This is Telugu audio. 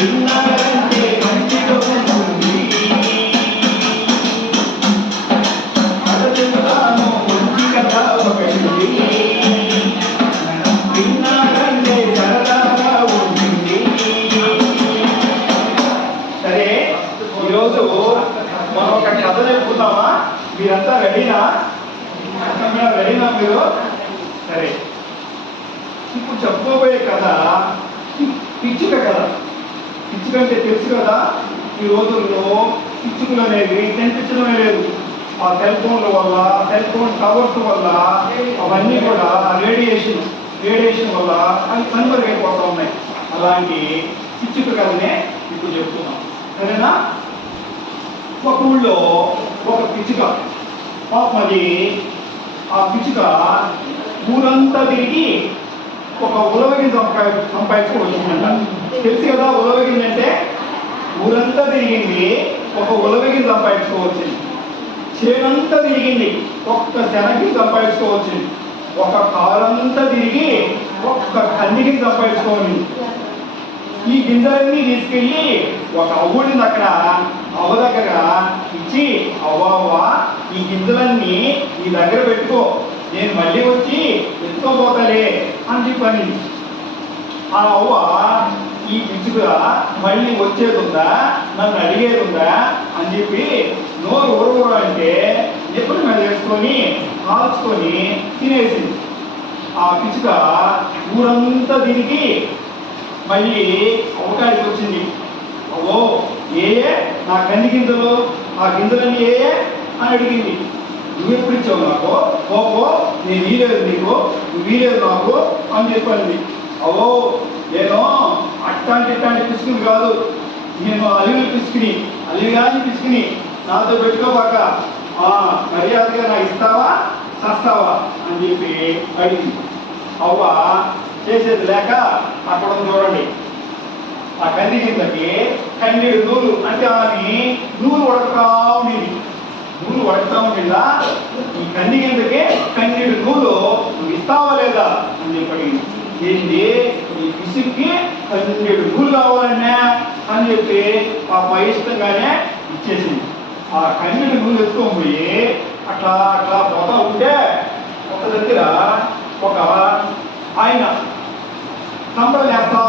విన్నారంటే మంచిగా ఉంటుంది. కథ చెబుతాను మంచి కథ ఒకటి, విన్నారంటే సరదాగా ఉంటుంది. సరే, ఈరోజు మనం ఒక కథ చెప్పుకుందామా? మీరంతా రెడీనా? రెడీనా మీరు? సరే, ఇప్పుడు చెప్పుకోబోయే కథ పిచ్చుక కథ. పిచ్చుక అంటే తెలుసు కదా, ఈ రోజుల్లో పిచ్చుకలు అనేవి కనిపించడమే లేదు. ఆ సెల్ ఫోన్ల వల్ల, సెల్ ఫోన్ టవర్స్ వల్ల అవన్నీ కూడా రేడియేషన్ వల్ల అవి కనుమరుగైపోతూ ఉన్నాయి. అలాంటి పిచ్చుక కథనే ఇప్పుడు చెప్తున్నాం, సరేనా? ఒక ఊళ్ళో ఒక పిచ్చుక, పాపం ఆ పిచ్చుక ఊరంతా తిరిగి ఒక ఉలవగిని సంపాదించుకోవచ్చిందంట. తెలుసు కదా ఉలవగిని అంటే? ఊరంతా తిరిగింది, ఒక ఉలవగిని సంపాదించుకోవచ్చింది. చేనంతా తిరిగింది, ఒక్క శనగి సంపాదించుకోవచ్చింది. ఒక కాలంతా తిరిగి ఒక్క కందికి సంపాదించుకోవాలి. ఈ గింజలన్నీ తీసుకెళ్ళి ఒక అవ్వుడిని అవ్వ దగ్గర ఇచ్చి, అవ్వ ఈ గింజలన్నీ నీ దగ్గర పెట్టుకో, నేను మళ్ళీ వచ్చి ఎత్తుకోపోతాలే అని చెప్పని. ఆ అవ్వ ఈ పిచ్చుక మళ్ళీ వచ్చేది ఉందా, నన్ను అడిగేది ఉందా అని చెప్పి నోరు ఊరగూడంటే నిప్పుల మీద వేసుకొని కాల్చుకొని తినేసింది. ఆ పిచ్చుక ఊరంతా తిరిగి మళ్ళీ అవకాడికి వచ్చింది. అవో ఏ నా కంది గింజలు, ఆ గింజలన్నీ అని అడిగింది. నువ్వు ఎప్పుడు ఇచ్చావు నాకు? ఓహో నేను వీలేదు నీకు, నువ్వు వీలేదు నాకు అని చెప్పండి. అవో నేను ఇట్లాంటి పిసుకుని కాదు, నేను అలివి కానీ పిసుకుని నాతో పెట్టుకోబాక, మర్యాదగా నాకు ఇస్తావా చస్తావా అని చెప్పి అడిగింది. అవ్వ చేసేది లేక అక్కడ చూడండి, ఆ కంది గింజకి కన్నీడు నూలు అంటే అని నూలు ఉడకతా ఉండేది. నూలు ఉడకతా ఉండిందా, ఈ కంది గింజకి కన్నీడు నూలు నువ్వు ఇస్తావా లేదా అని చెప్పి అడిగింది. ఏంటి ఈ పిసికి కన్నీడు నూలు కావాలన్నా అని చెప్పి పాప ఇష్టంగానే ఇచ్చేసింది. ఆ కన్నీడు నూలు ఎత్తుకొని పోయి అట్లా పోతా ఉంటే ఒక దగ్గర ఒక ఆయన కంబళం వేస్తా